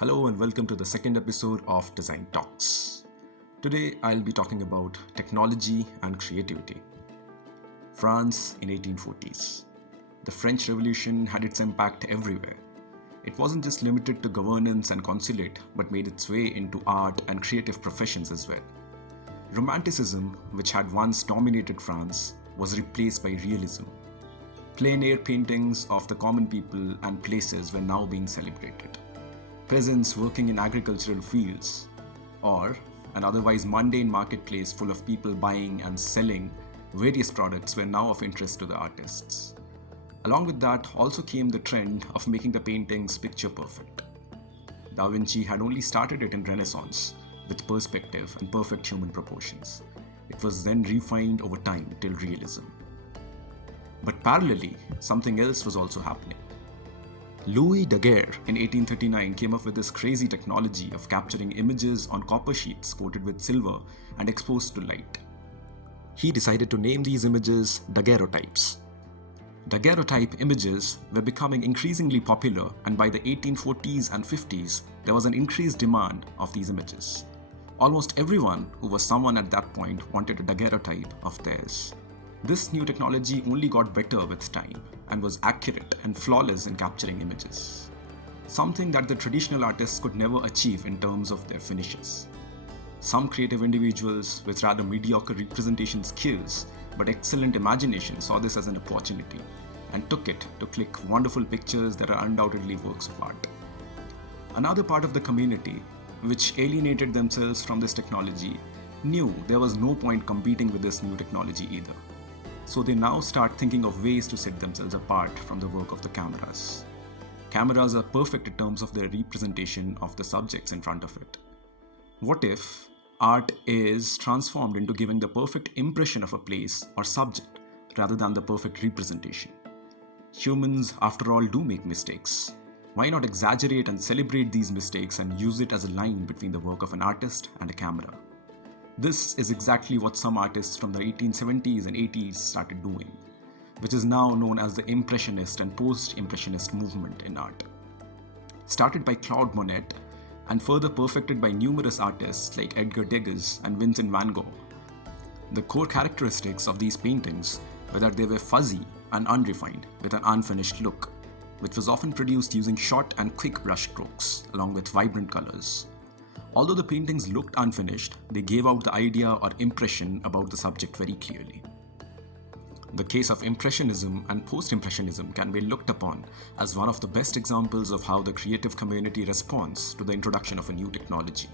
Hello and welcome to the second episode of Design Talks. Today I'll be talking about technology and creativity. France in 1840s. The French Revolution had its impact everywhere. It wasn't just limited to governance and consulate, but made its way into art and creative professions as well. Romanticism, which had once dominated France, was replaced by realism. Plein air paintings of the common people and places were now being celebrated. Peasants working in agricultural fields, or an otherwise mundane marketplace full of people buying and selling various products were now of interest to the artists. Along with that also came the trend of making the paintings picture perfect. Da Vinci had only started it in Renaissance with perspective and perfect human proportions. It was then refined over time till realism. But parallelly, something else was also happening. Louis Daguerre in 1839 came up with this crazy technology of capturing images on copper sheets coated with silver and exposed to light. He decided to name these images daguerreotypes. Daguerreotype images were becoming increasingly popular, and by the 1840s and 50s, there was an increased demand of these images. Almost everyone who was someone at that point wanted a daguerreotype of theirs. This new technology only got better with time and was accurate and flawless in capturing images, something that the traditional artists could never achieve in terms of their finishes. Some creative individuals with rather mediocre representation skills but excellent imagination saw this as an opportunity and took it to click wonderful pictures that are undoubtedly works of art. Another part of the community, which alienated themselves from this technology, knew there was no point competing with this new technology either. So they now start thinking of ways to set themselves apart from the work of the cameras. Cameras are perfect in terms of their representation of the subjects in front of it. What if art is transformed into giving the perfect impression of a place or subject rather than the perfect representation? Humans, after all, do make mistakes. Why not exaggerate and celebrate these mistakes and use it as a line between the work of an artist and a camera? This is exactly what some artists from the 1870s and 80s started doing, which is now known as the Impressionist and Post-Impressionist movement in art. Started by Claude Monet and further perfected by numerous artists like Edgar Degas and Vincent van Gogh. The core characteristics of these paintings were that they were fuzzy and unrefined with an unfinished look, which was often produced using short and quick brush strokes along with vibrant colors. Although the paintings looked unfinished, they gave out the idea or impression about the subject very clearly. The case of Impressionism and Post-Impressionism can be looked upon as one of the best examples of how the creative community responds to the introduction of a new technology.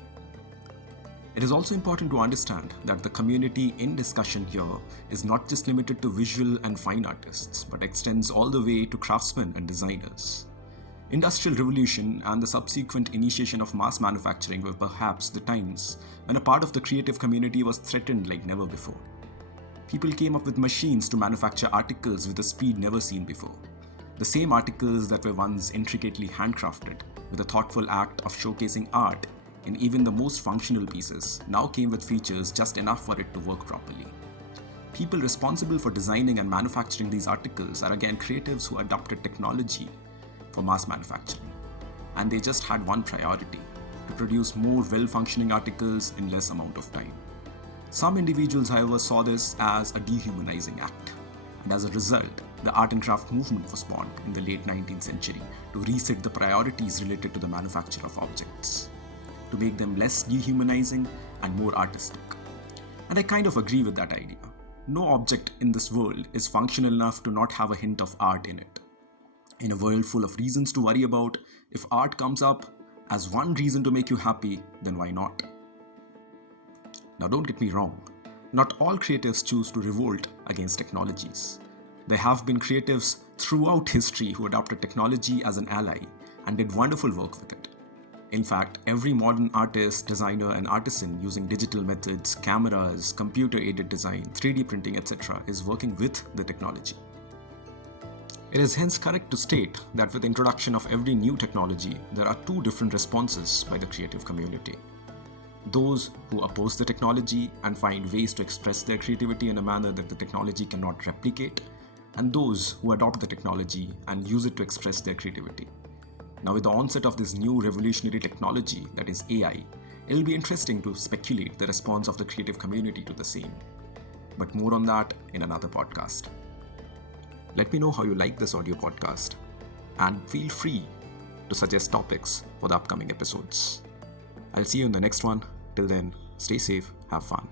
It is also important to understand that the community in discussion here is not just limited to visual and fine artists, but extends all the way to craftsmen and designers. Industrial Revolution and the subsequent initiation of mass manufacturing were perhaps the times when a part of the creative community was threatened like never before. People came up with machines to manufacture articles with a speed never seen before. The same articles that were once intricately handcrafted with a thoughtful act of showcasing art in even the most functional pieces now came with features just enough for it to work properly. People responsible for designing and manufacturing these articles are again creatives who adopted technology for mass manufacturing, and they just had one priority: to produce more well-functioning articles in less amount of time. Some individuals, however, saw this as a dehumanizing act, and as a result, the art and craft movement was spawned in the late 19th century to reset the priorities related to the manufacture of objects, to make them less dehumanizing and more artistic. And I kind of agree with that idea. No object in this world is functional enough to not have a hint of art in it. In a world full of reasons to worry about, if art comes up as one reason to make you happy, then why not? Now don't get me wrong, not all creatives choose to revolt against technologies. There have been creatives throughout history who adopted technology as an ally and did wonderful work with it. In fact, every modern artist, designer and artisan using digital methods, cameras, computer-aided design, 3D printing, etc. is working with the technology. It is hence correct to state that with the introduction of every new technology, there are two different responses by the creative community. Those who oppose the technology and find ways to express their creativity in a manner that the technology cannot replicate, and those who adopt the technology and use it to express their creativity. Now, with the onset of this new revolutionary technology, that is AI, it'll be interesting to speculate the response of the creative community to the same. But more on that in another podcast. Let me know how you like this audio podcast, and feel free to suggest topics for the upcoming episodes. I'll see you in the next one. Till then, stay safe, have fun.